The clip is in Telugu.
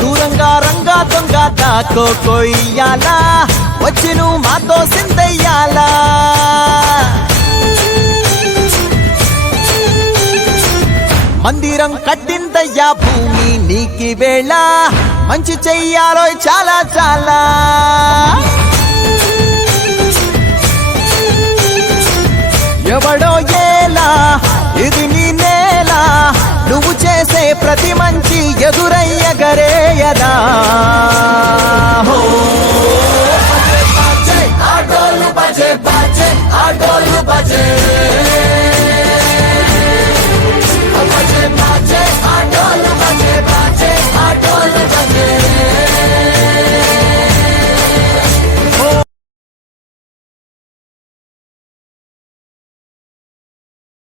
దూరంగా రంగా దొంగ దాకో కొయ్యాలా వచ్చి నువ్వు మాతో సిందయ్యాలా మందిరం కట్టిందయ్యా భూమి నీకి వేళ మంచి చెయ్యాలో చాలా చాలా ఎవడో ఏలా ఇది నీ నేల నువ్వు చేసే ప్రతి మంచి ఎదురయ్యగరే